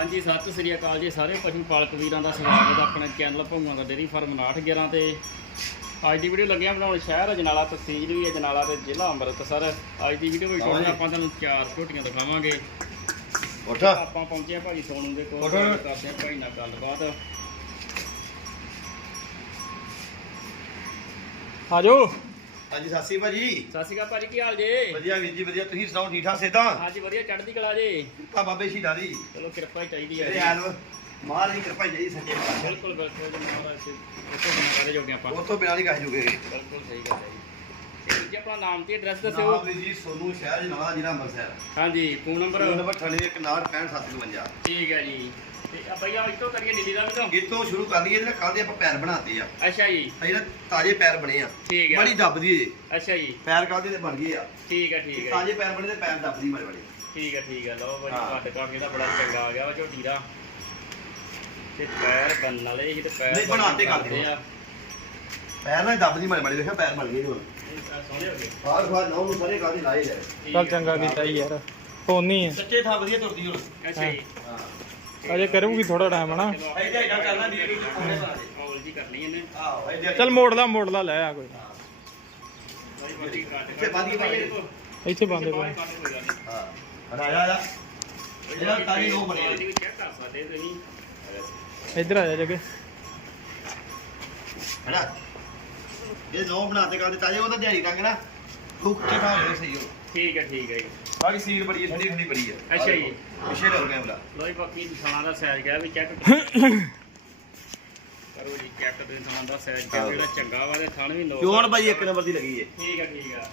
ਹਾਂਜੀ ਸਤਿ ਸ੍ਰੀ ਅਕਾਲ ਜੀ ਸਾਰੇ ਪਸ਼ੂ ਪਾਲਕ ਵੀਰਾਂ ਦਾ ਸਵਾਗਤ ਹੈ ਆਪਣੇ ਚੈਨਲ ਭੰਗਾਂ ਦਾ ਡੇਰੀ ਫਾਰਮ 911 ਤੇ। ਅੱਜ ਦੀ ਵੀਡੀਓ ਲੱਗਿਆ ਬਣਾਉਣ ਸ਼ਹਿਰ ਅਜਨਾਲਾ ਤਹਿਸੀਲ ਵੀ ਅਜਨਾਲਾ ਤੇ ਜ਼ਿਲ੍ਹਾ ਅੰਮ੍ਰਿਤਸਰ। ਅੱਜ ਦੀ ਵੀਡੀਓ ਵਿੱਚ ਹਾਂਜੀ। ਆਪਾਂ ਤੁਹਾਨੂੰ ਚਾਰ ਝੋਟੀਆਂ ਦਿਖਾਵਾਂਗੇ। ਉੱਠ। ਆਪਾਂ ਪਹੁੰਚੇ ਆ ਭਾਜੀ ਸੋਨੂ ਦੇ ਕੋਲ। ਕਰਦੇ ਆ ਭਾਈ ਨਾਲ ਗੱਲਬਾਤ। ਆਜੋ। ਹਾਂਜੀ ਸਤਿ ਸ਼੍ਰੀ ਅਕਾਲ ਜੀ। ਸਤਿ ਸ਼੍ਰੀ ਅਕਾਲ ਭਾਜੀ ਕੀ ਹਾਲ ਜੇ? ਵਧੀਆ ਵੀਰ ਜੀ ਵਧੀਆ। ਤੁਸੀਂ ਸੁਣਾਓ ਠੀਕ ਠਾਕ ਸੇਦਾਂ ਹਾਂਜੀ ਵਧੀਆ ਚੜ੍ਹਦੀ ਕਲਾ ਜੇ। ਕਿਰਪਾ ਬਾਬੇ ਸ਼ਹੀਦਾਂ ਦੀ ਚਲੋ ਕਿਰਪਾ ਹੀ ਚਾਹੀਦੀ ਹੈ ਜੀ। ਐਨ ਮਹਾਰਾਜ ਦੀ ਕਿਰਪਾ ਹੀ ਚਾਹੀਦੀ ਸੱਚੇ ਪਾਤਸ਼ਾਹ ਬਿਲਕੁਲ ਬਿਲਕੁਲ ਜੀ ਮਹਾਰਾਜ ਸੇ ਉੱਤੋਂ ਬਿਨਾਂ ਕਰੇ ਜੋਗੇ ਆਪਾਂ? ਉਹ ਤੋਂ ਬਿਨਾਂ ਨਹੀਂ ਕਹਿ ਜੂਗੇ। ਬਿਲਕੁਲ ਸਹੀ ਗੱਲ ਹੈ ਜੀ। ਤੇ ਜੀ ਆਪਣਾ ਨਾਮ ਤੇ ਐਡਰੈਸ ਨਾਮ ਦੱਸਿਓ ਵੀਰ ਜੀ ਸੋਨੂ ਸ਼ਹਿਰ ਜਨਾਲਾ ਜ਼ਿਲ੍ਹਾ ਅੰਮ੍ਰਿਤਸਰ। ਹਾਂਜੀ ਫੋਨ ਨੰਬਰ? ਨੰਬਰ 9861655752 ਠੀਕ ਹੈ ਜੀ। ਤੇ ਆ ਭਈਆ ਇਸ ਤੋਂ ਕਰੀਏ ਨੀਲੀ ਦਾ ਵੀ ਤਾਂ ਇਤੋਂ ਸ਼ੁਰੂ ਕਰ ਲਈਏ ਜਿਹੜਾ ਕੱਲ ਦੇ ਆਪਾਂ ਪੈਰ ਬਣਾਤੇ ਆ। ਅੱਛਾ ਜੀ। ਆ ਜਿਹੜਾ ਤਾਜ਼ੇ ਪੈਰ ਬਣੇ ਆ। ਠੀਕ ਹੈ ਬੜੀ ਦੱਬਦੀ ਏ ਅੱਛਾ ਜੀ। ਪੈਰ ਕੱਲ ਦੇ ਤੇ ਬਣ ਗਏ ਆ। ਠੀਕ ਹੈ ਠੀਕ ਹੈ ਤਾਜ਼ੇ ਪੈਰ ਬਣੇ ਤੇ ਪੈਰ ਦੱਬਦੀ ਬੜੇ ਬੜੇ ਠੀਕ ਹੈ ਠੀਕ ਹੈ ਲਓ ਭਾਜੀ ਹਾਂ। ਕੱਟ ਕੱਟ ਕੇ ਤਾਂ ਬੜਾ ਚੰਗਾ ਆ ਗਿਆ ਵਾ ਝੋਟੀ ਦਾ ਤੇ ਪੈਰ ਬਣਨ ਵਾਲੇ ਸੀ ਤੇ ਪੈਰ ਨਹੀਂ, ਬਣਾ ਤੇ ਕਰ ਦਿਓ। ਆ। ਪੈਰ ਨਾਲ ਦੱਬਦੀ ਬੜੇ ਬੜੇ ਵੇਖਿਆ ਪੈਰ ਬਣ ਗਏ ਹੁਣ। ਸੋਹਣੇ ਹੋ ਗਏ। ਬਾਹਰ ਬਾਹਰ ਨੌ ਨੂੰ ਸਾਰੇ ਕਾਹਦੇ ਲਾਏ ਲੈ ਠੀਕ ਚੱਲ ਹੈ। ਚੰਗਾ ਕੀਤਾ ਈ ਯਾਰ। ਹੋਣੀ ਆ। ਸੱਚੇ ਥਾਂ ਵਧੀਆ ਤੁਰਦੀ ਹੁਣ। ਅੱਛਾ ਜੀ। ਹਾਂ। ਅਜੇ ਕਰੂਗੀ ਥੋੜਾ ਟਾਈਮ ਹਨਾ? ਚਲੋ ਜੀ ਮੋੜ ਲਾ ਮੋੜ ਲਾ ਲੈ ਆ ਕੋਈ। ਇੱਥੇ ਬੰਦ। ਇੱਥੇ ਕੋਈ ਹਾਂ ਆ ਇਹਦਾ ਬਣੇ ਇੱਧਰ ਆ ਜਾ ਜਗੇ ਹੈਨਾ? ਇਹ ਨੋ ਬਣਾਤੇ ਕਰਦੇ ਤਾਜੇ ਉਹਦਾ ਦਿਹਾੜੀ ਰੰਗ ਨਾ। ਹੁੱਕ ਕੇ ਖਾ ਹੋਵੇ ਸਹੀ ਹੋ। ਠੀਕ ਹੈ ਠੀਕ ਹੈ ਜੀ। ਬਾਕੀ ਸੀਲ ਬੜੀ ਠੰਡੀ ਠੰਡੀ ਬੜੀ ਹੈ ਅੱਛਾ ਜੀ। ਪਿੱਛੇ ਲੱਗ ਗਿਆ ਬਲਾ ਲੋਈ ਬਾਕੀ ਥਾਣਾ ਦਾ ਸਾਈਜ਼ ਗਿਆ ਵੀ ਚੈੱਕ ਕਰੋ। ਜੀ ਚੈੱਕ ਤੁਸੀਂ ਥਾਣਾ ਦਾ ਸਾਈਜ਼ ਗਿਆ। ਜਿਹੜਾ ਚੰਗਾ ਵਾ ਤੇ ਥਣ ਵੀ ਨੋ ਚੋਣ ਭਾਈ ਇੱਕ ਨੰਬਰ ਦੀ ਲੱਗੀ ਹੈ ਠੀਕ ਹੈ ਠੀਕ ਹੈ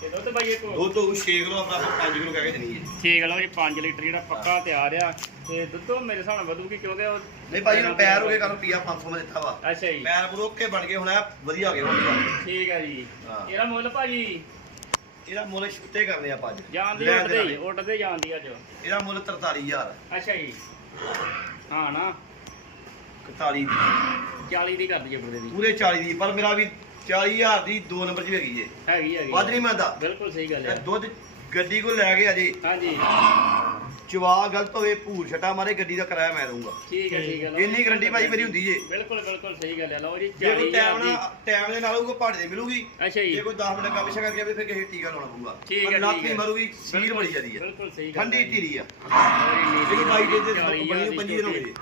ਤੇ ਦੁੱਧ ਬਾਈ ਇੱਕ ਦੋ ਤੋਂ 6 ਕਿਲੋ ਆਪਣਾ 5 ਕਿਲੋ ਕਹਿ ਕੇ ਦੇਣੀ ਹੈ ਠੀਕ ਹੈ ਲਓ ਜੀ 5 ਲੀਟਰ ਜਿਹੜਾ ਪੱਕਾ ਤਿਆਰ ਆ। ਤੇ ਦੁੱਧੋਂ ਮੇਰੇ ਹਿਸਾਬ ਨਾਲ ਵਧੂਗੀ ਕਿਉਂਕਿ ਉਹ ਨਹੀਂ ਭਾਈ ਹੁਣ ਪੈਰ ਹੋ ਗਏ ਕੱਲ ਪੀਆ 500 ਮੈਂ ਦਿੱਤਾ ਵਾ। ਅੱਛਾ ਜੀ। ਪੈਰ ਬਰੋਕ ਕੇ ਬਣ ਗਏ ਹੁਣ ਇਹ ਵਧੀਆ ਹੋ ਗਏ ਹੁਣ ਠੀਕ ਹੈ ਜੀ। ਹਾਂ। ਇਹਦਾ ਮੁੱਲ ਭਾਜੀ ਇਹਦਾ ਮੁੱਲ ਛੁੱਟੇ ਕਰਨੇ ਆਪਾਂ ਅੱਜ। ਜਾਣਦੀ ਲੈਣ ਉੱਡਦੇ ਉੱਡਦੇ ਜਾਂਦੀ ਅੱਜ। ਇਹਦਾ ਮੁੱਲ 43000 ਅੱਛਾ ਜੀ। ਹਾਂ ਨਾ। 41 ਦੀ। 40 ਦੀ ਕਰ ਦਈਏ ਪੂਰੇ ਦੀ। ਪੂਰੇ 40 ਦੀ ਪਰ ਮੇਰਾ ਵੀ 40000 ਦੀ 2 ਨੰਬਰ 'ਚ ਵੀ ਹੈਗੀ ਏ। ਹੈਗੀ ਹੈਗੀ। ਵੱਧ ਨਹੀਂ ਮੰਨਦਾ। ਬਿਲਕੁਲ ਸਹੀ ਗੱਲ ਇਹ ਹੈ ਦੁੱਧ ਗੱਡੀ ਕੋ ਲੈ ਕੇ ਅਜੇ। ਹਾਂਜੀ। ਚਵਾ ਗਲਤ ਹੋਵੇ ਭੂਰ ਛਟਾ ਮਾਰੇ ਗੱਡੀ ਦਾ ਕਿਰਾਇਆ ਮੈਂ ਦਊਂਗਾ ਠੀਕ ਹੈ ਠੀਕ ਹੈ ਲਓ। ਇੰਨੀ ਗਰੰਟੀ ਭਾਈ ਮੇਰੀ ਹੁੰਦੀ ਏ ਬਿਲਕੁਲ ਬਿਲਕੁਲ ਸਹੀ ਗੱਲ ਹੈ ਲਓ ਜੀ ਜੇ ਕੋਈ 40000 ਟਾਈਮ ਦੀ ਨਾਲ ਟਾਈਮ ਦੇ ਨਾਲ ਹੋਊਗਾ ਪਹਾੜੇ ਦੇ ਮਿਲੂਗੀ ਅੱਛਾ ਜੀ ਜੇ ਕੋਈ 10 ਮਿੰਟ ਕੰਮ ਕਰਕੇ ਫਿਰ ਕਿਸੇ ਟੀਕਾ ਲਾਉਣਾ ਪਊਗਾ ਠੀਕ ਹੈ, ਪਰ ਲੱਤ ਠੀਕ ਨਹੀਂ ਹੈ। ਮਰੂਗੀ ਸੀਰ ਬੜੀ ਜਾਂਦੀ ਹੈ ਬਿਲਕੁਲ ਸਹੀ ਗੱਲ ਠੰਡੀ ਜੀ। ਧੀਰੀ ਆ ਜਿਹੜੀ ਬਾਈ ਦੇ ਤੇ ਬਣੀ ਪੰਜੀ ਦਿਨ ਹੋ ਗਏ। ਸਹੀ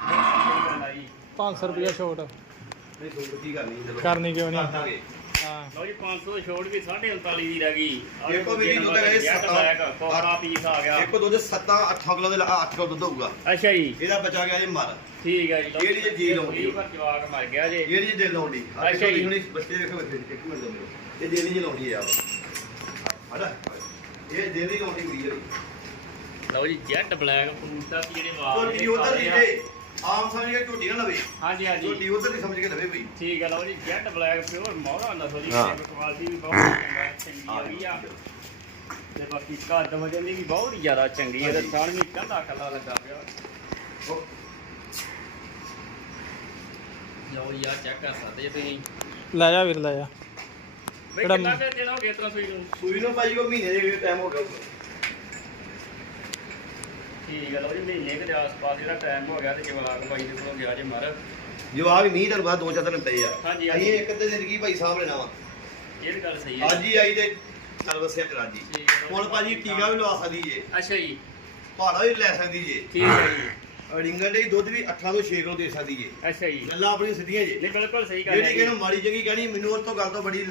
ਗੱਲ ਹੈ ਜੀ 500 ਰੁਪਇਆ ਛੋਟ ਨਹੀਂ ਸੋਚ ਕੀ ਕਰਨੀ ਚਲੋ ਕਰਨੀ ਕਿਉਂ ਨਹੀਂ? ਲਓ ਜੀ 500 ਛੋੜ ਵੀ 39.5 ਦੀ ਰਹਿ ਗਈ। ਦੇਖੋ ਵੀ ਜੀ ਦੁੱਧ ਇਹ ਸੱਤਾਂ- ਕੋਕੜਾ ਪੀਸ ਆ ਗਿਆ। ਦੇਖੋ ਦੁੱਧ 7 8 ਕਿਲੋ ਦੇ 8 ਕਿਲੋ ਦੁੱਧ ਹੋਊਗਾ। ਅੱਛਾ ਜੀ। ਇਹਦਾ ਬਚਾ ਗਿਆ ਜੀ ਮਰ। ਠੀਕ ਹੈ ਜੀ ਜਿਹੜੀ ਆਉਂਦੀ ਇਹ ਪਰ ਜਵਾਕ ਮਰ ਗਿਆ ਜੇ। ਜਿਹੜੀ ਜੇ ਲਾਉਂਦੀ ਅੱਛਾ ਜੀ। ਹੁਣੀ ਬੱਚੇ ਦੇਖੋ ਬੱਚੇ ਇੱਕ ਮਿੰਟ ਦੋ ਇਹ ਦਿਲ ਨਹੀਂ ਲਾਉਂਦੀ ਯਾਰ ਹੜਾ ਇਹ ਨਹੀਂ ਲਾਉਂਦੀ ਜਿਹੜੀ। ਲਓ ਜੀ ਜੈਟ ਬਲੈਕ ਫਰੂਟ ਦਾ ਜਿਹੜੇ ਵਾਲ ਝੋਟੀ ਉਧਰ ਦੀ ਜੇ ਆਮ ਸਮਝ ਕੇ ਝੋਟੀ ਨਾ ਲਵੇ। ਹਾਂਜੀ ਹਾਂਜੀ। ਝੋਟੀ ਉਧਰ ਦੀ ਸਮਝ ਕੇ ਲਵੇ ਬਈ। ਠੀਕ ਹੈ ਲਓ ਜੀ ਜੈਟ ਬਲੈਕ ਪਿਓਰ ਮੋਹਰਾ ਨਸਲ ਦੀ ਹਾਂ। ਕੁਆਲਿਟੀ ਵੀ ਬਹੁਤ ਚੰਗਾ ਚੰਗੀ ਆ ਗਈ ਆ। ਤੇ ਬਾਕੀ ਕੱਦ ਵਜਨ ਦੀ ਵੀ ਬਹੁਤ ਹੀ ਜ਼ਿਆਦਾ ਚੰਗੀ ਹੈ ਤੇ ਹਾਂਜੀ। ਸਾਰ ਵੀ ਕੰਧਾ ਕੱਲਾ ਲੱਗਾ ਪਿਆ। ਉਹ। ਲਓ ਜੀ ਆ ਚੈੱਕ ਕਰ ਸਕਦੇ ਜੇ ਤੁਸੀਂ। ਲੈ ਜਾ ਵੀਰ ਲੈ ਜਾ। ਬਈ ਕਿਹੜਾ ਕਿੰਨਾ ਕੁ ਦਿਨ ਹੋ ਗਏ ਇਤਨਾ ਸੂਈ ਨੂੰ? ਸੂਈ ਨੂੰ ਭਾਈ ਕੋ ਮਹੀਨੇ ਦੇ ਟਾਈਮ ਹੋ ਗਿਆ ਠੀਕ ਹੈ ਲਓ ਜੀ ਮਹੀਨੇ ਕੁ ਦੇ ਆਸ-ਪਾਸ ਜਿਹੜਾ ਟਾਈਮ ਹੋ ਗਿਆ ਤੇ ਜਵਾਕ ਬਾਈ ਦੇ ਕੋਲ ਗਿਆ ਜੇ ਮਰ। ਜਵਾਬ ਮੀਂਹ ਦਰ ਬਾਅਦ ਦੋ ਚਾਰ ਦਿਨ ਪਏ ਆ। ਹਾਂਜੀ, ਅਸੀਂ ਹਾਂਜੀ। ਇੱਕ ਅੱਧੇ ਦਿਨ ਕੀ ਭਾਈ ਸਾਹਬ ਲੈਣਾ ਵਾ। ਇਹ ਗੱਲ ਸਹੀ ਹੈ ਅੱਜ ਹੀ ਆਈ ਤੇ ਚੱਲ ਵਸਿਆ ਕਰਾ ਜੀ ਠੀਕ ਹੈ। ਹੁਣ ਭਾਜੀ ਟੀਕਾ ਵੀ ਲਵਾ ਸਕਦੀ ਜੇ। ਅੱਛਾ ਜੀ। ਭਾੜਾ ਵੀ ਲੈ ਸਕਦੀ ਜੇ। ਠੀਕ ਹੈ ਜੀ। ਰਿੰਗਣ ਲਈ ਦੁੱਧ ਵੀ 8 ਤੋਂ 6 ਕਿਲੋ ਦੇ ਸਕਦੀ ਜੇ। ਅੱਛਾ ਜੀ। ਗੱਲਾਂ ਆਪਣੀ ਸਿੱਧੀਆਂ ਜੇ। ਨਹੀਂ ਬਿਲਕੁਲ ਸਹੀ ਗੱਲ ਹੈ ਜਿਹੜੀ ਜੀ ਕਿਹਨੂੰ ਮਾੜੀ ਚੰਗੀ ਕਹਿਣੀ ਮੈਨੂੰ ਉਹ ਤੋਂ ਗੱਲ ਤੋਂ ਬੜੀ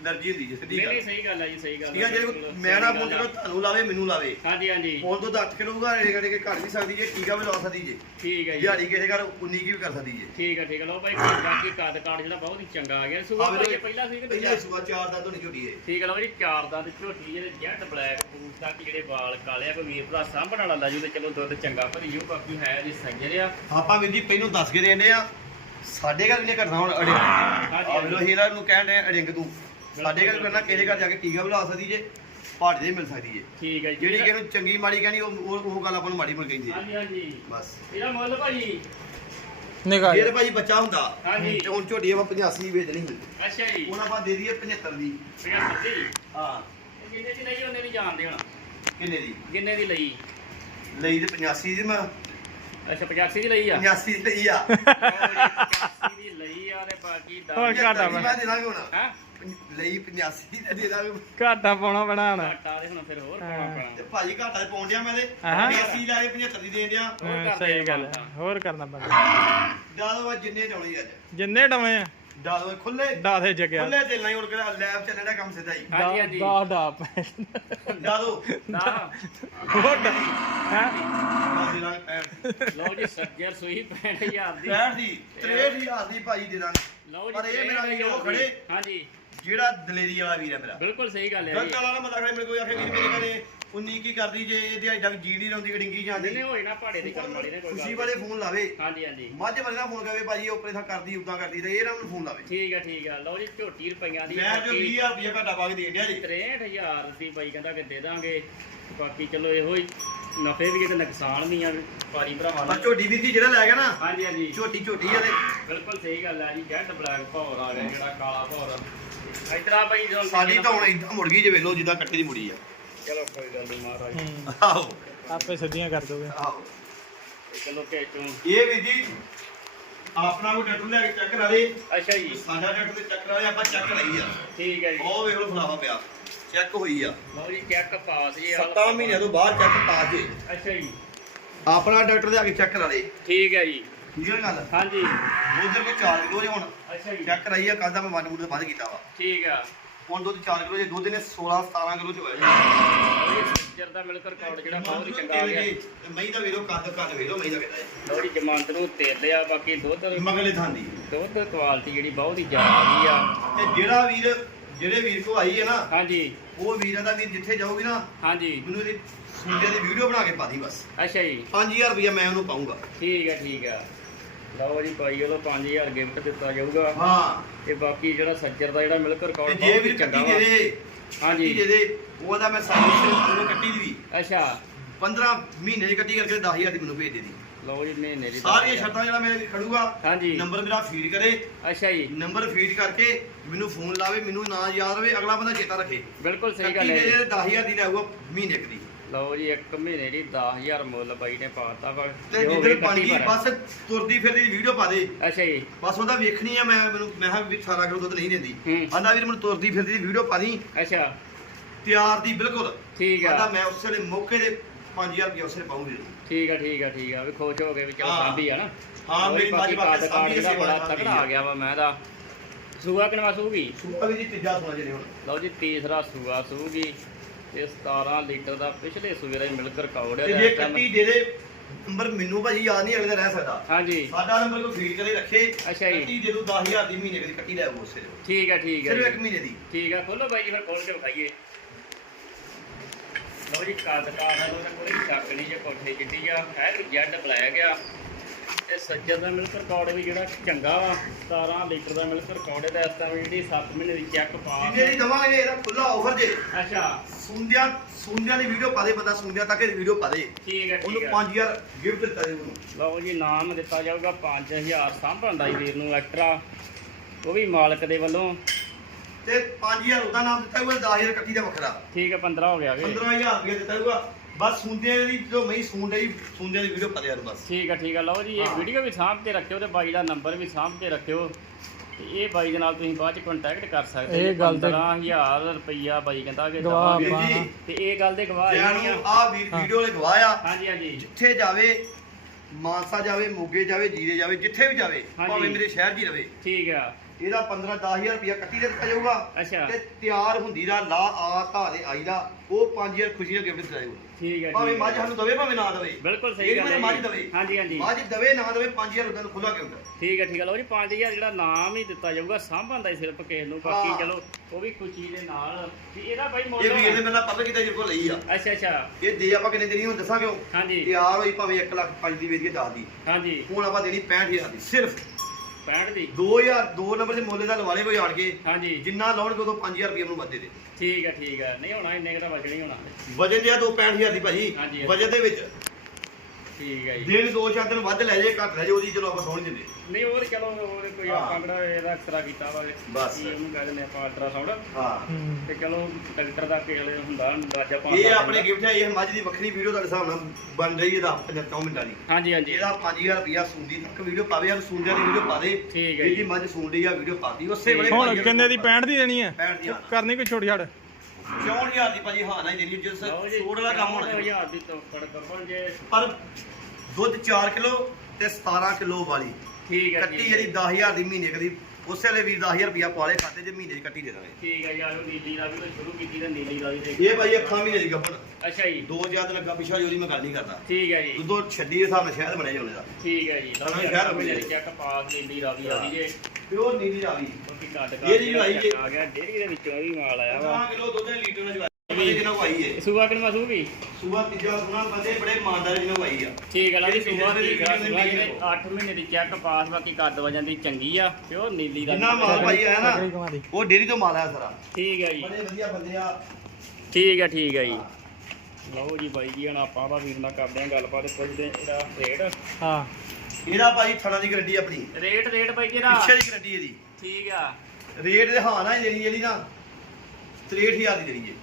ਅਲਰਜੀ ਹੁੰਦੀ ਜੇ ਸਿੱਧੀ ਨਹੀਂ ਗੱਲ। ਨਹੀਂ ਸਹੀ ਗੱਲ ਹੈ ਜੀ ਸਹੀ ਗੱਲ ਠੀਕ ਆ ਮੈਂ ਨਾ ਹੈ। ਤੁਹਾਨੂੰ ਲਾਵੇ ਮੈਨੂੰ ਲਾਵੇ। ਹਾਂਜੀ ਹਾਂਜੀ। ਹੁਣ ਦੁੱਧ 8 ਕਿਲੋ ਦਾ ਇਹ ਕਰਕੇ ਘੜ ਵੀ ਸਕਦੀ ਜੇ ਟੀਕਾ ਵੀ ਲਵਾ ਸਕਦੀ ਜੇ। ਠੀਕ ਹੈ ਜੀ। ਦਿਹਾੜੀ ਕਿਸੇ ਘਰ 19 ਕੀ ਵੀ ਕਰ ਸਕਦੀ ਜੇ। ਠੀਕ ਹੈ ਠੀਕ ਹੈ ਲਓ ਭਾਈ ਬਾਕੀ ਕੱਦ ਕਾਰਡ ਜਿਹੜਾ ਬਹੁਤ ਹੀ ਚੰਗਾ ਆ ਗਿਆ। ਸੁਬਾ ਆਹ ਭਾਈ ਪਹਿਲਾਂ ਸੀ ਕਿ ਪਹਿਲਾਂ ਦੂਜਾ? ਸੁਆ ਚਾਰ ਦਾ ਤੋਂ ਨਹੀਂ ਝੋਟੀ ਏ ਠੀਕ ਹੈ ਲਓ ਜੀ ਚਾਰ ਦਾ ਤੇ ਝੋਟੀ ਜਿਹੜੇ ਜੈਟ ਬਲੈਕ ਫੂਟ ਤੱਕ ਜਿਹੜੇ ਵਾਲ ਕਾਲੇ ਆ ਕੋਈ ਵੀਰ ਭਰਾ ਸਾਂਭਣ ਵਾਲਾ ਲੈ ਜੂ ਤੇ ਚਲੋ ਦੁੱਧ ਚੰਗਾ ਭਰੀ ਜੂ ਬਾਕੀ ਹੈ ਜੀ ਸੱਜਰ ਆ। ਆਪਾਂ ਵੀਰ ਜੀ ਪਹਿਲੋਂ ਦੱਸ ਕੇ ਦੇਣੇ ਆ ਸਾਡੇ ਘਰ ਨੇ ਕਰਨਾ ਹੁਣ ਅੜਿੰਗ। ਹਾਂਜੀ। ਆ ਵੀਰੋ ਹੀਰਾ ਨੂੰ ਕਹਿਣ ਦੇ ਅੜਿੰਗ ਤੂੰ। ਸਾਡੇ ਘਰ ਕਰਨਾ ਕਿਹਦੇ ਘਰ ਜਾ ਕੇ ਟੀਕਾ ਵੀ ਲਾ ਸਕਦੀ ਜੇ ਪਹਾੜੀ ਦੇ ਮਿਲ ਸਕਦੀ ਜੇ। ਠੀਕ ਹੈ ਜੀ। ਜਿਹੜੀ ਕਿ ਨੂੰ ਚੰਗੀ ਮਾੜੀ ਕਹਿਣੀ ਉਹ ਉਹ ਉਹ ਗੱਲ ਆਪਾਂ ਨੂੰ ਮਾੜੀ ਮਿਲ ਕਹਿੰਦੀ ਹਾਂਜੀ ਹਾਂਜੀ। ਬਸ। ਇਹਦਾ ਮੁੱਲ ਭਾਜੀ? ਨਿਗਾਹ ਜੇ ਤੇ ਭਾਈ ਬੱਚਾ ਹੁੰਦਾ ਹਾਂਜੀ। ਤੇ ਹੁਣ ਝੋਟੀ ਆਪਾਂ 85 ਦੀ ਵੇਚਣੀ ਸੀ ਅੱਛਾ ਜੀ। ਹੁਣ ਆਪਾਂ ਦੇ ਦਈਏ 75 ਦੀ। ਪਿਆ ਸੱਜੀ ਹਾਂ। ਜਿੰਨੇ ਦੀ ਲਈ ਉਹਨੇ ਦੀ ਜਾਣਦੇ ਹੁਣ ਕਿੰਨੇ ਦੀ? ਜਿੰਨੇ ਦੀ ਲਈ? ਲਈ ਤੇ 85 ਦੀ ਮੈਂ। ਅੱਛਾ 85 ਦੀ ਲਈ ਆ? 85 ਦੀ ਲਈ ਆ। 85 ਦੀ ਲਈ ਆ ਤੇ ਬਾਕੀ ਦਾ ਹੋਰ ਘਾਟਾ ਵਾ। ਮੈਂ। ਦੇ ਦਾਂਗੇ ਹੁਣ। ਹਾਂ? ਲਈ 85 ਦੀ ਦੇ ਦਾਂਗੇ। ਘਾਟਾ ਪਾਉਣਾ ਬਣਾਉਣਾ। ਘਾਟਾ ਦੇ ਹੁਣ ਫਿਰ ਹੋਰ ਪਾਉਣਾ ਤੇ ਪੈਣਾ ਭਾਜੀ ਘਾਟਾ ਤੇ ਪਾਉਣ ਡਿਆ ਮੈਂ ਤੇ। ਹਾਂ। 80 ਲਾ ਕੇ 75 ਦੀ ਦੇਣ ਡਿਆ। ਹੋਰ ਕਰ ਸਹੀ ਦੇ ਗੱਲ ਹੈ। ਹੋਰ ਕਰਨਾ ਪੈਂਦਾ ਡਾਲੋ ਜਿੰਨੇ ਡਾਉਣੀ ਅੱਜ। ਜਿੰਨੇ ਡਵੇਂ ਆ। ਡਾਲੋ ਖੁੱਲੇ ਡਾਥੇ ਜਗਿਆ। ਖੁੱਲੇ ਤੇ ਨਹੀਂ ਉੜ ਕੇ ਲੈਬ ਚੱਲਣ ਦਾ ਕੰਮ ਸਿੱਧਾ ਹੀ। ਹਾਂਜੀ ਹਾਂਜੀ। ਦਾ ਦਾ ਡਾਲੋ। ਨਾ ਹੋਰ ਹੈ? ਨਾਲ ਦੇ ਦਾਂਗੇ 65 ਲਓ ਜੀ ਸੱਜਰ ਸੂਈ 65000 ਦੀ 65 ਦੀ 63000 ਦੀ ਭਾਜੀ ਦੇ ਦਾਂਗੇ। ਲਓ ਜੀ ਪਰ ਇਹ ਮੇਰਾ ਵੀਰ ਉਹ 63,000 ਦੀ। ਖੜੇ। ਹਾਂਜੀ। ਜਿਹੜਾ ਦਲੇਰੀ ਵਾਲਾ ਵੀਰ ਹੈ ਮੇਰਾ। ਬਿਲਕੁਲ ਸਹੀ ਗੱਲ ਹੈ ਗਲਤ ਜੀ। ਵਾਲਾ ਨਾ ਮਤਲਬ ਮੇਰੇ ਕੋਈ ਆਖੇ ਵੀਰ ਮੇਰੇ ਕਦੇ ਉਨੀ ਕੀ ਕਰਦੀ ਜੇ ਇਹਦੀ ਅੱਜ ਤੱਕ ਜੀਡੀ ਲਾਉਂਦੀ ਗੜਿੰਗੀ ਜਾਂਦੀ। ਜਿੰਨੇ ਹੋਏ ਨਾ ਪਹਾੜੇ ਦੀ ਕਰਮ ਵਾਲੀ ਨੇ ਕੋਈ ਖੁਸ਼ੀ ਗੱਲ ਵਾਲੇ ਫੋਨ ਲਾਵੇ। ਹਾਂਜੀ ਹਾਂਜੀ। ਮੱਝ ਵਾਲੇ ਨਾਲ ਫੋਨ ਕਰੇ ਭਾਜੀ ਉਪਰੇ ਥਾਂ ਕਰਦੀ ਉਦਾਂ ਕਰਦੀ ਤੇ ਇਹ ਨਾ ਉਹਨੂੰ ਫੋਨ ਲਾਵੇ। ਠੀਕ ਹੈ ਠੀਕ ਹੈ। ਲਓ ਜੀ ਝੋਟੀ ਰੁਪਈਆਂ ਦੀ ਮੈਂ ਜੋ 20000 ਰੁਪਏ ਘਾਟਾ ਪਾ ਕੇ ਦੇ ਦਿਆ ਜੀ। 63000 ਦੀ ਬਾਈ ਕਹਿੰਦਾ ਕਿ ਦੇ ਦਾਂਗੇ। ਬਾਕੀ ਚਲੋ ਇਹੋ ਹੀ ਨਫੇ ਵੀ ਹੈ ਤੇ ਨੁਕਸਾਨ ਵੀ ਆ ਪਾਰੀ ਭਰਾਵਾਂ ਪਰ ਦਾ ਝੋਟੀ ਵੀਰ ਜੀ ਜਿਹੜਾ ਲੈ ਗਿਆ ਨਾ ਹਾਂਜੀ ਹਾਂਜੀ। ਝੋਟੀ ਝੋਟੀ ਵਾਲੇ। ਬਿਲਕੁਲ ਸਹੀ ਗੱਲ ਹੈ ਜੀ ਜੈਡ ਬਲੈਕ ਭੌਰ ਆ ਗਿਆ ਜਿਹੜਾ ਕਾਲਾ ਭੌਰ ਇਤਰਾ ਬਾਈ ਜਦੋਂ ਸਾਡੀ ਤਾਂ ਹੁਣ ਇਦਾਂ ਮੁੜ ਗਈ ਜੇ ਵੇਲੋ ਜਿੱਦਾਂ ਕੱਟੀ ਦੀ ਮੁੜੀ ਆ। ਚਲੋ ਕੋਈ ਗੱਲ ਨਹੀਂ ਮਹਾਰਾਜ। ਹੂੰ। ਆਹੋ। ਆਪੇ ਸਿੱਧੀਆਂ ਕਰ ਦੋਗੇ। ਆਹੋ। ਚਲੋ ਕਿ ਤੂੰ ਇਹ ਵੀਰ ਜੀ ਆਪਣਾ ਕੋਈ ਡਾਕਟਰ ਲੈ ਕੇ ਚੈੱਕ ਕਰਾ ਦੇ। ਅੱਛਾ ਜੀ। ਸਾਡਾ ਡਾਕਟਰ ਤੇ ਚੈੱਕ ਕਰਾ ਦੇ ਆਪਾਂ ਚੈੱਕ ਕਰਾਈ ਆ। ਠੀਕ ਹੈ ਜੀ। ਉਹ ਵੇਖ ਲਓ ਫਲਾਵਾ ਪਿਆ। ਚੈੱਕ ਹੋਈ ਆ। ਲਓ ਜੀ ਚੈੱਕ ਪਾਸ ਜੀ ਆਹ 7 ਮਹੀਨਿਆਂ ਤੋਂ ਬਾਅਦ ਚੈੱਕ ਪਾਸ ਜੇ। ਅੱਛਾ ਜੀ। ਆਪਣਾ ਡਾਕਟਰ ਦੇ ਆ ਕੇ ਚੈੱਕ ਕਰਾ ਦੇ। ਠੀਕ ਹੈ ਜੀ। ਠੀਕ ਹੈ ਗੱਲ? ਹਾਂਜੀ। ਉਧਰ ਕੋ 4 ਕਿਲੋ ਜੇ ਹੁਣ। ਅੱਛਾ ਜੀ। ਚੈੱਕ ਕਰਾਈ ਆ ਕੱਲ ਦਾ ਮੈਂ ਵਨ ਮੂਡ ਵੱਧ ਕੀਤਾ ਵਾ। ਠੀਕ ਆ। ਹੁਣ ਦੁੱਧ 4 ਕਿਲੋ ਜੇ ਦੁੱਧ ਨੇ 16 17 ਕਿਲੋ ਚ ਹੋਇਆ ਜੀ। ਲਓ ਜੀ ਸੱਜਰ ਦਾ ਮਿਲਕਰ ਕਾਰਡ ਜਿਹੜਾ ਬਹੁਤ ਹੀ ਚੰਗਾ ਆ ਗਿਆ। ਤੇ ਦਾ ਵੇਰੋ ਕੱਦ ਕੱਦ ਵੇਰੋ ਮਹੀਂ ਦਾ ਕਿਹਦਾ ਜੀ ਜਮਾਨਤ ਨੂੰ ਤੇਲ ਲਿਆ ਬਾਕੀ ਦੁੱਧ ਮਗਲੇ ਥਾਂਦੀ ਦੁੱਧ ਕੁਆਲਿਟੀ ਜਿਹੜੀ ਬਹੁਤ ਹੀ ਜ਼ਿਆਦਾ ਆ ਗਈ ਆ ਤੇ ਜਿਹੜਾ ਵੀਰ ਜਿਹੜੇ ਵੀਰ ਕੋ ਆਈ ਹੈ ਨਾ ਹਾਂਜੀ। ਉਹ ਵੀਰਾਂ ਦਾ ਵੀਰ ਜਿੱਥੇ ਜਾਊਗੀ ਨਾ ਹਾਂਜੀ। ਮੈਨੂੰ ਇਹਦੀ ਸੁਣਦੇ ਦੀ ਵੀਡੀਓ ਬਣਾ ਕੇ ਪਾ ਦੀ ਬਸ। ਅੱਛਾ ਜੀ। 5000 ਰੁਪਇਆ ਮੈਂ ਉਹਨੂੰ ਪਾਉਂਗਾ ਠੀਕ ਹੈ ਠੀਕ ਹੈ ਲਓ ਜੀ ਭਾਈ ਉਹਨੂੰ 5000 ਗਿਫਟ ਦਿੱਤਾ ਜਾਊਗਾ। ਹਾਂ। ਤੇ ਬਾਕੀ ਜਿਹੜਾ ਸੱਜਰ ਦਾ ਜਿਹੜਾ ਮਿਲਕਰ ਤੇ ਕਾਰਡ ਜੇ ਚੰਗਾ ਕੱਟੀ ਵਾ। ਦੇ ਦੇ ਹਾਂਜੀ। ਕੱਟੀ ਦੇ ਦੇ ਉਹਦਾ ਮੈਂ ਸਾਈਜ਼ ਉਹਨੂੰ ਕੱਟੀ ਦੀ ਵੀ। ਅੱਛਾ। 15 ਮਹੀਨੇ ਦੀ ਕੱਟੀ ਕਰਕੇ 10000 ਦੀ ਮੈਨੂੰ ਭੇਜ ਦੇ ਦੀ। ਲਓ ਜੀ ਮਹੀਨੇ ਦੀ ਸਾਰੀਆਂ ਸ਼ਰਤਾਂ ਜਿਹੜਾ ਮੇਰੇ ਖੜੂਗਾ ਹਾਂਜੀ। ਨੰਬਰ ਮੇਰਾ ਫੀਡ ਕਰੇ। ਅੱਛਾ ਜੀ। ਨੰਬਰ ਫੀਡ ਕਰਕੇ ਮੈਨੂੰ ਫੋਨ ਲਾਵੇ ਮੈਨੂੰ ਨਾ ਯਾਦ ਰਵੇ ਅਗਲਾ ਬੰਦਾ ਚੇਤਾ ਰੱਖੇ। ਬਿਲਕੁਲ ਸਹੀ ਕੱਟੀ ਗੱਲ ਹੈ ਦੇ ਜੀ। ਦੇ 10000 ਦੀ ਲੈਊਗਾ ਮਹੀਨੇ ਕੁ ਦੀ। ਲਓ ਜੀ ਇੱਕ ਮਹੀਨੇ ਦੀ 10000 ਮੁੱਲ ਬਾਈ ਨੇ ਪਾਤਾ ਵਾ ਤੇ ਜੋ ਜਿੱਧਰ ਵੀ ਬਣ ਕੱਟੀ ਗਈ ਪਰ। ਬਸ ਤੁਰਦੀ ਫਿਰਦੀ ਵੀਡੀਓ ਪਾ ਦੇ। ਅੱਛਾ ਜੀ। ਬਸ ਉਹਦਾ ਵੇਖਣੀ ਆ ਮੈਂ ਮੈਨੂੰ ਮੈਂ ਕਿਹਾ ਵੀ ਸਾਰਾ ਕਿਲੋ ਦੁੱਧ ਨਹੀਂ ਦਿੰਦੀ। ਹੂੰ। ਆਂਦਾ ਵੀਰ ਮੈਨੂੰ ਤੁਰਦੀ ਫਿਰਦੀ ਦੀ ਵੀਡੀਓ ਪਾ ਦੀ। ਅੱਛਾ। ਤਿਆਰ ਦੀ ਬਿਲਕੁਲ। ਠੀਕ ਆ। ਆਂਦਾ ਮੈਂ ਉਸ ਵੇਲੇ ਮੌਕੇ ਦੇ 5000 ਰੁਪਏ ਉਸੇ ਪਾਉਂਗੀ ਠੀਕ ਆ ਠੀਕ ਆ ਠੀਕ ਆ। ਵੀ ਖੁਸ਼ ਹੋ ਗਏ ਵੀ ਚਲੋ ਹਾਂ। ਸਾਂਭੀ ਆ ਨਾ। ਹਾਂ, ਲਓ ਜੀ, ਮੇਰੀ ਬਾਕੀ ਮੱਝ ਸਾਂਭੀ ਅਸੀਂ ਬੜਾ ਬੜਾ ਤਕੜਾ ਆ ਗਿਆ ਵਾ ਮੈਂ ਦਾ। ਸੂਆ ਕਿਨਵਾ ਸੂਗੀ? ਸੂਪਾ ਵੀ ਜੀ ਤੀਜਾ ਸੁਣਾ ਜਿਹੜੇ ਹੁਣ। ਲਓ ਜੀ ਤੀਸਰਾ ਸੂਆ ਸੂਗੀ। ਤੇ 17 ਲੀਟਰ ਦਾ ਪਿਛਲੇ ਸੂਏ ਦਾ ਹੀ ਮਿਲਕਰ ਕੌੜ ਤੇ ਜੇ ਕੱਟੀ ਦੇ ਦੇ ਨੰਬਰ ਮੈਨੂੰ ਭਾਜੀ ਯਾਦ ਨਹੀਂ ਅਗਲੇ ਦਾ ਰਹਿ ਸਕਦਾ ਹਾਂਜੀ ਸਾਡਾ ਨੰਬਰ ਕੋਈ ਫੀਡ ਕਰੇ ਰੱਖੇ ਅੱਛਾ ਜੀ। ਕੱਟੀ ਦੇ ਦੂ 10000 ਦੀ ਮਹੀਨੇ ਦੀ ਕੱਟੀ ਲੈ ਆਵੋ ਉਸੇ ਵੇਲੇ। ਠੀਕ ਆ ਠੀਕ ਆ ਸਿਰਫ ਇੱਕ ਜੀ। ਮਹੀਨੇ ਦੀ ਠੀਕ ਆ ਖੋਲੋ ਬਾਈ ਜੀ ਫਿਰ ਖੋਲ ਕੇ ਵਿਖਾਈਏ ਲਓ ਜੀ ਕਾਦ ਕਾਦ ਦਾ ਉਹਦਾ ਕੋਈ ਸ਼ੱਕ ਨਹੀਂ ਜੇ ਕੋਠੇ ਜਿੱਡੀ ਆ ਹੈ ਵੀ ਜੈਡ ਬਲੈਕ ਆ ਤੇ ਸੱਜਰ ਦਾ ਮਿਲਕ ਰਿਕਾਰਡ ਵੀ ਜਿਹੜਾ ਚੰਗਾ ਵਾ 17 ਲੀਟਰ ਦਾ ਮਿਲਕ ਰਿਕਾਰਡ ਹੈ ਤੇ ਇਸ ਟਾਈਮ ਜਿਹੜੀ 7 ਮਹੀਨੇ ਦੀ ਚੈੱਕ ਪਾਸ ਜਿੰਨੇ ਦੀ ਦਵਾਂਗੇ ਇਹਦਾ ਖੁੱਲਾ ਆਫਰ ਜੇ। ਅੱਛਾ। ਸੁੰਦਿਆਂ ਸੁੰਦਿਆਂ ਦੀ ਵੀਡੀਓ ਪਾ ਦੇ ਬੰਦਾ ਸੁੰਦਿਆਂ ਤੱਕ ਦੀ ਵੀਡੀਓ ਪਾ ਦੇ। ਠੀਕ ਹੈ ਉਹਨੂੰ ਠੀਕ ਹੈ। 5000 ਗਿਫਟ ਦਿੱਤਾ ਜੀ ਉਹਨੂੰ। ਲਓ ਜੀ ਨਾਮ ਦਿੱਤਾ ਜਾਊਗਾ 5000 ਸਾਂਭਣ ਦਾ ਵੀਰ ਨੂੰ ਐਕਟਰਾ ਉਹ ਵੀ ਮਾਲਕ ਦੇ ਵੱਲੋਂ। ਤੇ 5000 ਉਹਦਾ ਨਾਮ ਦਿੱਤਾ ਹੋਊਗਾ 10000 ਕੱਟੀ ਦਾ ਵੱਖਰਾ। ਠੀਕ ਹੈ 15 ਹੋ ਗਿਆ ਵੇ 15000 ਰੁਪਏ ਦਿੱਤਾ ਹੋਊਗਾ। ਬਸ ਸੁੰਦਿਆਂ ਦੀ ਜੋ ਮਈ ਸੁੰਡ ਹੈ ਸੁੰਦਿਆਂ ਦੀ ਵੀਡੀਓ ਪਾ ਦੇ ਯਾਰ ਬਸ ਠੀਕ ਹੈ ਠੀਕ ਹੈ ਲਓ ਜੀ ਇਹ ਹਾਂ। ਵੀਡੀਓ ਵੀ ਸਾਂਭ ਕੇ ਰੱਖਿਓ ਤੇ ਬਾਈ ਦਾ ਨੰਬਰ ਵੀ ਸਾਂਭ ਕੇ ਰੱਖਿਓ ਤੇ ਇਹ ਬਾਈ ਦੇ ਨਾਲ ਤੁਸੀਂ ਬਾਅਦ ਚ ਕੰਟੈਕਟ ਕਰ ਸਕਦੇ ਇਹ। ਗੱਲ ਤੇ- 15000 ਰੁਪਈਆ ਬਾਈ ਕਹਿੰਦਾ ਕਿ ਗਵਾਹ ਦਵਾਂਗੇ ਆਪਾਂ- ਜੀ ਤੇ ਇਹ ਗੱਲ ਦੇ ਗਵਾਹ ਜਿਆਂ ਹੈਗੇ ਨੂੰ ਆ ਆ ਵੀਰ ਹਾਂ। ਵੀਡੀਓ ਵਾਲੇ ਗਵਾਹ ਆ ਹਾਂਜੀ ਹਾਂਜੀ ਜਿੱਥੇ ਜਾਵੇ ਮਾਨਸਾ ਜਾਵੇ ਮੋਗੇ ਜਾਵੇ ਜੀਰੇ ਜਾਵੇ ਜਿੱਥੇ ਵੀ ਜਾਵੇ ਹਾਂਜੀ। ਭਾਵੇਂ ਮੇਰੇ ਸ਼ਹਿਰ 'ਚ ਹੀ ਰਵੇ ਠੀਕ ਆ ਇਹਦਾ 15 10000 ਰੁਪਇਆ ਕੱਟੀ ਦੇ ਦਿੱਤਾ ਜਾਊਗਾ। ਅੱਛਾ। ਤੇ ਤਿਆਰ ਹੁੰਦੀ ਦਾ ਲਾ ਆ ਧਾ ਦੇ ਆਈ ਦਾ ਉਹ 5000 ਖੁਸ਼ੀ ਨਾਲ ਗਿਫਟ ਜਾਊਗਾ। ਠੀਕ ਹੈ ਭਾਵੇਂ ਠੀਕ ਮੱਝ ਹੈ ਸਾਨੂੰ ਦਵੇ ਭਾਵੇਂ ਨਾ ਦਵੇ। ਬਿਲਕੁਲ ਸਹੀ ਗੱਲ ਹੈ ਮੱਝ ਜੀ। ਦਵੇ। ਹਾਂਜੀ ਹਾਂਜੀ। ਮੱਝ ਦਵੇ ਨਾ ਦਵੇ 5000 ਉਹਦਾ ਖੁੱਲਾ ਕੇ ਹੁੰਦਾ? ਠੀਕ ਹੈ ਠੀਕ ਹੈ। ਲਓ ਜੀ 5000 ਜਿਹੜਾ ਨਾਮ ਹੀ ਦਿੱਤਾ ਜਾਊਗਾ ਸਾਂਭਣ ਦਾ ਹੀ ਸਿਰਫ ਕਿਸੇ ਨੂੰ। ਬਾਕੀ। ਚਲੋ ਉਹ ਵੀ ਖੁਸ਼ੀ ਦੇ ਨਾਲ। ਵੀ ਇਹਦਾ ਬਾਈ ਇਹ ਵੀਰ ਨੇ ਮੇਰੇ ਨਾਲ ਪਤਾ ਕੀਤਾ ਜਿਹਦੇ ਕੋਲ ਲਈ ਆ। ਅੱਛਾ ਅੱਛਾ। ਇਹ ਦੇ ਆਪਾਂ ਕਿੰਨੇ ਦੇਣੀ ਹੁਣ ਦੱਸਾਂ ਕਿਉਂ? ਹਾਂਜੀ। ਤਿਆਰ ਹੋਈ ਭਾਵੇਂ 1 ਲੱਖ 5 ਦੀ ਵੇਚ ਕੇ 10 ਦੀ। ਹਾਂਜੀ। ਹੁਣ ਆਪਾਂ ਦੇਣੀ 65000 ਦੀ ਸਿਰਫ। 65 ਦੀ। 2000 ਦੋ ਨੰਬਰ ਦੇ ਮੁੱਲ ਦਾ ਕੋਈ ਆਣ ਕੇ ਹਾਂਜੀ। ਜਿੰਨਾ ਲਾਉਣਗੇ ਉਦੋਂ 5000 ਰੁਪਏ ਨੂੰ ਵੱਧ ਦੇ। ਠੀਕ ਹੈ ਠੀਕ ਹੈ ਨਹੀਂ ਹੋਣਾ ਇੰਨੇ ਕੁ ਤਾਂ ਬਚਣੀ ਹੋਣਾ। ਵਜਨ ਜਿਆ ਦੋ 65000 ਦੀ ਭਾਜੀ। ਹਾਂਜੀ। ਵਜਨ ਦੇ ਵਿੱਚ ਠੀਕ ਹੈ ਜੀ। ਦਿਨ ਦੋ ਚਾਰ ਦਿਨ ਵੱਧ ਲੈ ਜੇ ਘੱਟ ਲੈ ਜੇ ਉਹਦੀ ਚਲੋ ਆਪਾਂ ਸੌਣ ਦਿੰਦੇ ਨਹੀਂ ਉਹ ਤੇ ਚਲੋ ਉਹ ਤੇ ਕੋਈ ਹਾਂ। ਆਪਾਂ ਕਿਹੜਾ ਇਹਦਾ ਅਕਸਰਾ ਕੀਤਾ ਵਾ ਬਸ। ਕੀ ਉਹਨੂੰ ਕਹਿੰਦੇ ਨੇ ਆਪਾਂ ਅਲਟਰਾਸਾਊਂਡ ਹਾਂ। ਹੂੰ ਤੇ ਚਲੋ ਡਾਕਟਰ ਦਾ ਕੇਲ ਹੁੰਦਾ ਅੰਦਾਜ਼ਾ ਪੰਜ ਇਹ ਆਪਣੇ ਗਿਫਟ ਹੈ ਇਹ ਮੱਝ ਦੀ ਵੱਖਰੀ ਵੀਡੀਓ ਤੁਹਾਡੇ ਹਿਸਾਬ ਨਾਲ ਬਣ ਰਹੀ ਹੈ 10 75 ਮਿੰਟਾਂ ਦੀ। ਦਾ। ਹਾਂਜੀ ਹਾਂਜੀ। ਇਹਦਾ 5000 ਰੁਪਿਆ ਸੂਦੀ ਤੱਕ ਵੀਡੀਓ ਪਾਵੇ ਆ ਸੂੰਦਿਆਂ ਦੀ ਵੀਡੀਓ ਪਾ ਦੇ। ਠੀਕ ਹੈ ਜੀ। ਮੱਝ ਸੂੰਦੀ ਆ ਵੀਡੀਓ ਪਾਤੀ ਉਸੇ ਵੇਲੇ ਹੁਣ ਕਿੰਨੇ ਦੀ 65 ਦੀ ਦੇਣੀ ਹੈ? 65 ਦੀ ਹਾਂ ਕਰਨੀ ਕੋਈ ਛੋਟੀ ਛਾੜ 64000 ਦੀ ਭਾਜੀ? ਹਾਂ ਨਾ ਦੇਣੀ ਜਿਸ ਜੀ, ਸੂਟ ਵਾਲਾ ਕੰਮ ਹੋਣਾ ਚੌਦਾਂ ਹਜ਼ਾਰ ਦੀ ਤੋਕੜ ਕੱਪਣ ਜੇ। ਪਰ ਦੁੱਧ 4 ਕਿਲੋ ਤੇ 17 ਕਿਲੋ ਵਾਲੀ। ਠੀਕ ਹੈ ਕੱਟੀ ਜੀ ਜਿਹੜੀ 10000 ਦੀ ਮਹੀਨੇ ਕਦੀ ਉਸੇ ਵੇਲੇ ਵੀਰ 10000 ਰੁਪਿਆ ਪਾਲੇ ਖਾਤੇ 'ਚ ਮਹੀਨੇ ਦੀ ਕੱਟੀ ਦੇ ਦਾਂਗੇ। ਠੀਕ ਹੈ ਯਾਰ ਉਹ ਨੀਲੀ ਦਾ ਵੀ ਤਾਂ ਸ਼ੁਰੂ ਕੀਤੀ ਤੇ ਨੀਲੀ ਦਾ ਵੀ ਇਹ ਭਾਈ ਅੱਖਾਂ ਮਹੀਨੇ ਦੀ ਗੱਭਣ ਅੱਛਾ ਜੀ। ਦੋ ਜ਼ਿਆਦਾ ਲੱਗਾ ਪਿਛਾ ਉਹਦੀ ਮੈਂ ਗੱਲ ਨਹੀਂ ਕਰਦਾ। ਠੀਕ ਹੈ ਜੀ। ਦੁੱਧੋਂ ਛੱਡੀ ਦੇ ਹਿਸਾਬ ਨਾਲ ਸ਼ਹਿਦ ਬਣਿਆ ਜਾਂਦੇ ਦਾ। ਠੀਕ ਹੈ ਜੀ ਲਓ ਸ਼ਹਿਰ ਹੋ ਜਾਏ। ਚੈੱਕ ਪਾਸ ਨੀਲੀ ਦਾ ਵੀ ਆ ਜੇ। ਪਿਓਰ ਨੀਲੀ ਰਾਵੀ ਬਾਕੀ ਕੱਟ ਇਹ ਜੀ ਆਈ ਜੇ। ਆ ਗਿਆ ਡੇਰੀ ਦੇ ਵਿੱਚੋਂ ਵੀ ਮਾਲ ਆਇਆ ਵਾ। 15 ਕਿਲੋ ਦੁੱਧ ਦੇ ਲੀਟਰ ਨਾਲ ਜਵਾਈ ਬੰਦੇ ਜਿਹਨਾਂ ਕੋ ਆਈ ਹੈ ਸੂਆ ਕਿਨ ਮਸੂ ਵੀ? ਸੂਆ ਤੀਜਾ ਸੁਣਾ ਬੰਦੇ ਬੜੇ ਇਮਾਨਦਾਰ ਜਿਹਨਾਂ ਕੋ ਆਈ ਆ। ਠੀਕ ਹੈ ਲਾ ਜੀ ਸੂਆ ਜਿਹੜੀ ਠੀਕ ਆ ਜਿਹੜੀ ਸੂਆ ਜਿਹੜੀ ਜਿਹੜੇ 8 ਮਹੀਨੇ ਦੀ ਚੈੱਕ ਪਾਸ ਬਾਕੀ ਕੱਦ ਵਜਨ ਦੀ ਚੰਗੀ ਆ ਤੇ ਉਹ ਨੀਲੀ ਦਾ ਜਿੰਨਾ ਮਾਲ ਭਾਈ ਆਇਆ ਨਾ ਬੱਕਰੀ ਕਮਾ ਦੀ ਉਹ ਡੇਰੀ ਤੋਂ ਮਾਲ ਆਇਆ ਸਾਰਾ। ਠੀਕ ਹੈ ਜੀ। ਬੜੇ ਵਧੀਆ ਬੰਦੇ ਆ। ਠੀਕ ਹੈ ਠੀਕ ਹੈ ਜੀ। ਲਓ ਜੀ ਬਾਈ ਜੀ ਹੁਣ ਆਪਾਂ ਦਾ ਵੀਰ ਨਾਲ ਕਰਦੇ ਆਂ ਗੱਲਬਾਤ ਪੁੱਛਦੇ ਇਹਦਾ ਰੇਟ। ਹਾਂ। ਇਹਦਾ ਭਾਈ ਥਣਾ ਦੀ ਗਰੰਟੀ ਆਪਣੀ। ਰੇਟ ਰੇਟ ਬਾਈ ਕਿਹੜਾ? ਪਿੱਛੇ ਦੀ ਗਰੰਟੀ ਇਹਦੀ। ਠੀਕ ਆ। ਰੇਟ ਦੇ ਹਾਂ ਨਾ ਜਿਹੜੀ ਜਿਹੜੀ ਨਾ 63000 ਦੀ ਜਿਹੜੀ ਹੈ